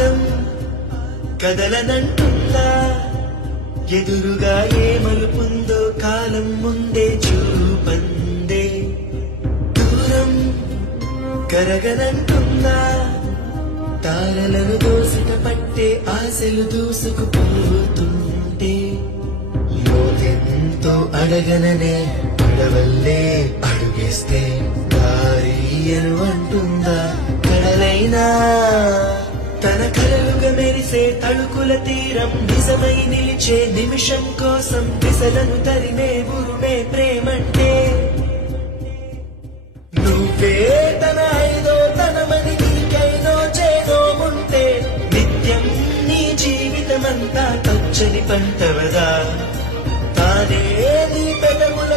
పాదం కదలనంటుందా ఎదురుగా ఏ మలుపుందో కాలం ముందే చూపందే దూరం కరగనంటుందా తారలను దోసిట పట్టే ఆశలు దూసుకుపోతుంటే లోతెంతో అడగననే అడవల్లే అడుగేస్తే దారియను అంటుందా కడలైనా తన కలలుగా మెరిసే తళుకుల తీరం నిజమై నిలిచే నిమిషం కోసం దిశలను తరిమే ఉరుమే ప్రేమంటే నువ్వే తన ఐదో తనమని నీకైనో చేదో ఉంటే నిత్యం నీ జీవితమంతా పచ్చని పంటవదా తానే నీ పెదవుల